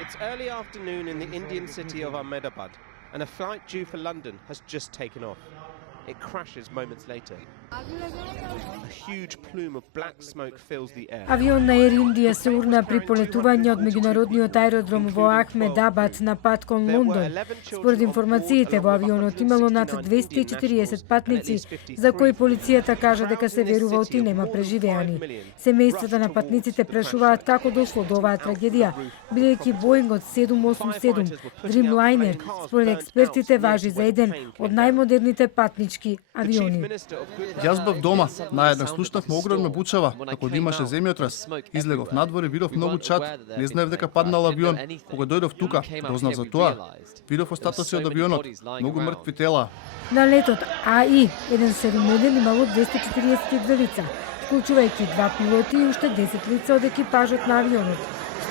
It's early afternoon in the Indian city of Ahmedabad, and a flight due for London has just taken off. It crashes moments later. A huge plume of black smoke fills the air. Авион на Air India се урна при полетување од меѓународниот аеродром во Ахмедабад на пат кон Лондон. Според информациите, во авионот имало над 240 патници, за кои полицијата кажа дека се верува и нема преживеани. Семејствата на патниците прашуваат како дошло до оваа трагедија, бидејќи Боингот 787 Dreamliner според експертите важи за еден од најмодерните патнички авиони. Јас бев дома, наеднак слушнавме огромна бучава, како да имаше земјотрес. Излегов надвор и видов многу чад. Не знаев дека паднал авион. Кога дојдов тука, дознав за тоа. Видов остатоци од авионот, многу мртви тела. На летот АИ-171 имало 242 лица, вклучувајќи 2 пилоти и уште 10 лица од екипажот на авионот.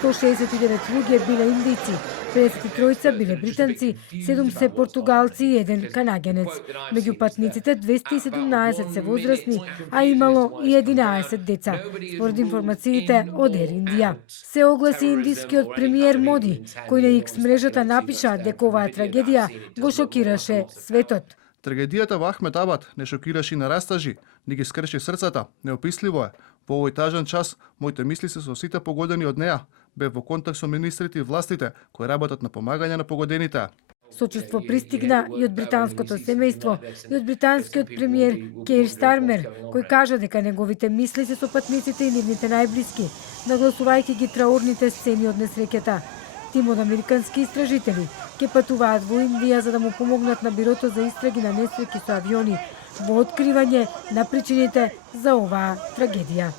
169 луѓе биле индици, 53 биле британци, 7 се португалци и 1 канаѓанец. Меѓу патниците 217 се возрастни, а имало и 11 деца, според информациите од Air India. Се огласи индискиот премиер Моди, кој на X мрежата напиша дека оваа трагедија го шокираше светот. Трагедијата во Ахмедабад не шокираше и на растажи, ни ги скрши срцата, неописливо е. Во овој тажен час, моите мисли се со сите погодени од неа. Бев во контакт со министрите и властите кои работат на помагање на погодените. Сочувство пристигна и од британското семејство, и од британскиот премиер Кейр Стармер, кој кажа дека неговите мисли се со патниците и нивните најблиски, нагласувајќи ги траурните сцени од несреќата. Тим од американски истражители ќе патуваат во Индија за да му помогнат на бирото за истраги на несреќи со авиони во откривање на причините за оваа трагедија.